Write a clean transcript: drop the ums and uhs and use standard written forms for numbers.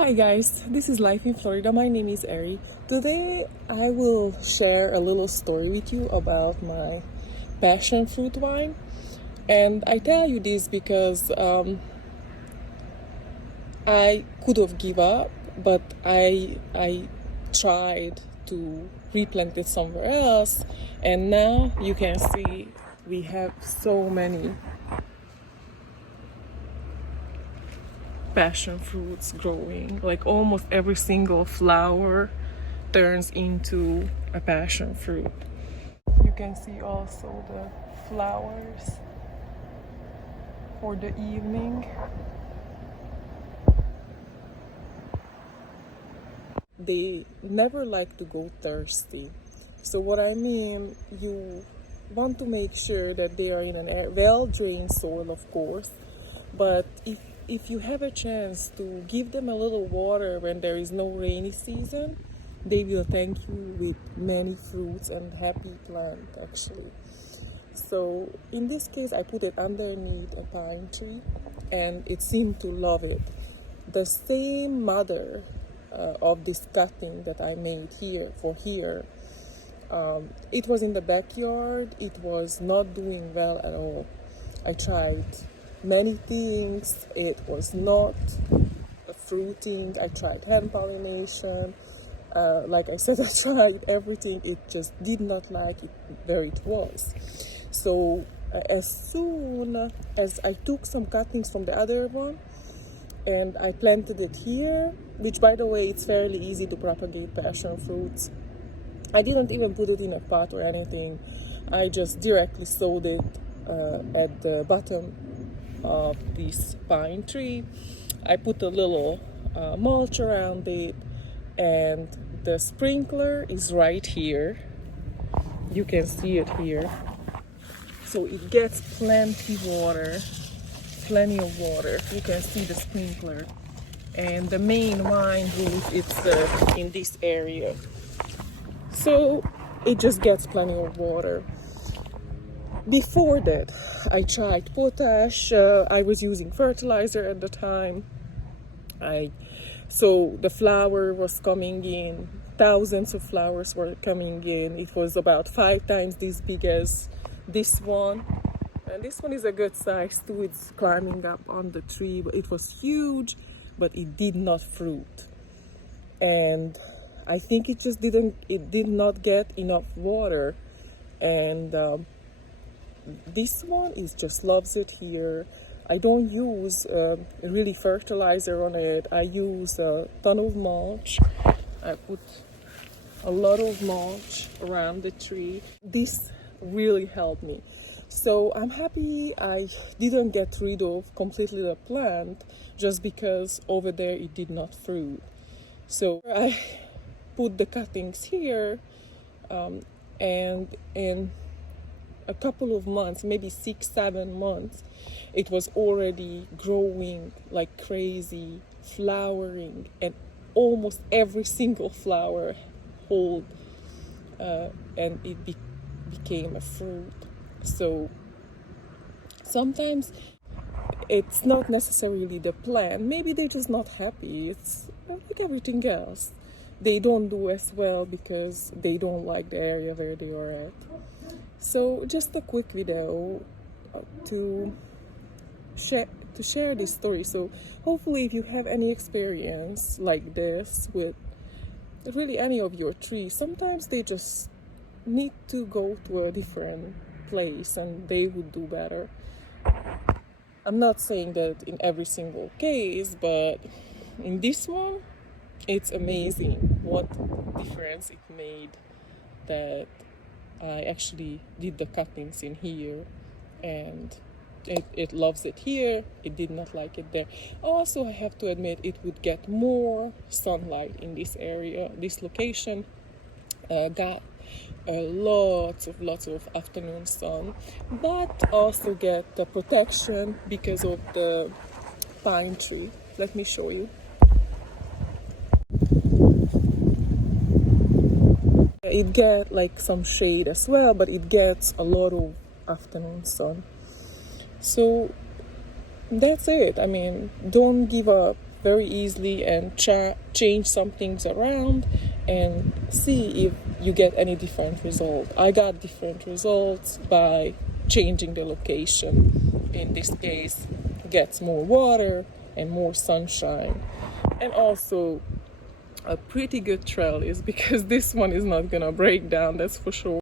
Hi guys, this is Life in Florida. My name is Eri. Today I will share a little story with you about my passion fruit wine. And I tell you this because I could have given up, but I tried to replant it somewhere else, and now you can see we have so many passion fruits growing. Like almost every single flower turns into a passion fruit. You can see also the flowers for the evening. They never like to go thirsty. So what I mean, you want to make sure that they are in a well-drained soil, of course, but if you have a chance to give them a little water when there is no rainy season, they will thank you with many fruits and happy plant actually. So in this case, I put it underneath a pine tree and it seemed to love it. The same mother of this cutting that I made here, it was in the backyard. It was not doing well at all. I tried many things. It was not fruiting. I tried hand pollination. Like I said, I tried everything. It just did not like it where it was. So as soon as I took some cuttings from the other one and I planted it here, which by the way, it's fairly easy to propagate passion fruits. I didn't even put it in a pot or anything. I just directly sowed it at the bottom of this pine tree. I put a little mulch around it, and the sprinkler is right here. You can see it here. So it gets plenty of water. You can see the sprinkler. And the main wine booth, it's in this area. So it just gets plenty of water. Before that, I tried potash. I was using fertilizer at the time. So the flower was coming in. Thousands of flowers were coming in. It was about 5 times this big as this one. And this one is a good size too. It's climbing up on the tree. It was huge, but it did not fruit. And I think it did not get enough water. And this one just loves it here. I don't use really fertilizer on it. I use a ton of mulch. I put a lot of mulch around the tree. This really helped me. So I'm happy I didn't get rid of completely the plant just because over there it did not fruit. So I put the cuttings here, and in a couple of months, maybe 6-7 months, it was already growing like crazy, flowering, and almost every single flower hold, and it became a fruit. So sometimes it's not necessarily the plant. Maybe they're just not happy. It's like everything else. They don't do as well because they don't like the area where they are at. So just a quick video to share this story. So hopefully if you have any experience like this with really any of your trees, sometimes they just need to go to a different place and they would do better. I'm not saying that in every single case, but in this one, it's amazing what difference it made that I actually did the cuttings in here, and it loves it here. It did not like it there. Also, I have to admit it would get more sunlight in this area. This location got lots of afternoon sun, but also get the protection because of the pine tree. Let me show you. It gets like some shade as well, but it gets a lot of afternoon sun. So that's it. I mean, don't give up very easily and change some things around and see if you get any different result. I got different results by changing the location. In this case, gets more water and more sunshine. And also a pretty good trellis, because this one is not gonna break down, that's for sure.